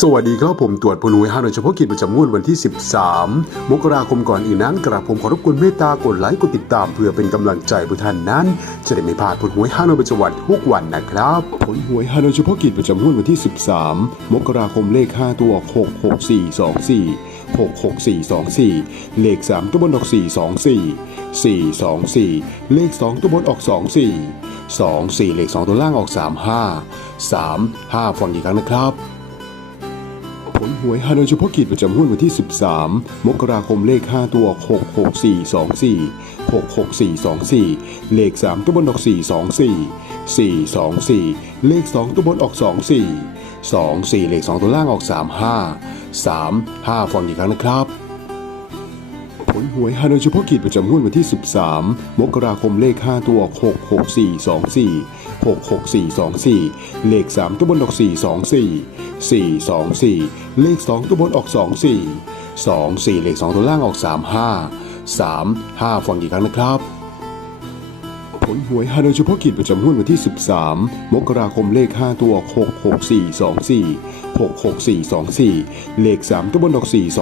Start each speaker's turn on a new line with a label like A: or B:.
A: สวัสดีครับผมตรวจพลหวยฮานอยเฉพาะกิจประจำงวดวันที่ 13 มกราคมก่อนอื่นนั้นกราบผมขอรบกวนเมตตากดไลค์กดติดตามเพื่อเป็นกำลังใจผู้ท่านนั้น จะได้ไม่พลาดผลหวยฮานอยประจำวันทุกวันนะครับผลหวยฮานอยเฉพาะกิจประจำงวดวันที่ 13 มกราคมเลข 5 ตัว66424 66424 เลข 3 ตัวบนออก 424 424 เลข 2 ตัวบนออก 24 24 เลข 2 ตัวล่างออก 35 35 ฟังอีกครั้งนะครับ ผลหวยฮานอยเฉพาะกิจประจำงวดวันที่ 13 มกราคมเลข 5 ตัว 66424 66424 เลข 3 ตัวบนออก 424 424 เลข 2 ตัวบนออก 24 24 เลข 2 ตัวล่างออก 35 35 ฟังอีกครั้งนะครับ ลหวยฮานอยเฉพาะกิจประจำงวดวันที่ 13 มกราคมเลข 5 ตัว66424 66424 เลข 3 ตัวบนออก 424 424 เลข 2 ตัวบนออก 24 24 เลข 2 ตัวล่างออก 35 35 ฟังอีกครั้งนะครับผลหวยฮานอยเฉพาะกิจประจำงวดวันที่ 13 มกราคมเลข 5 ตัว66424 66424 เลข 3 ตัวบนออก 42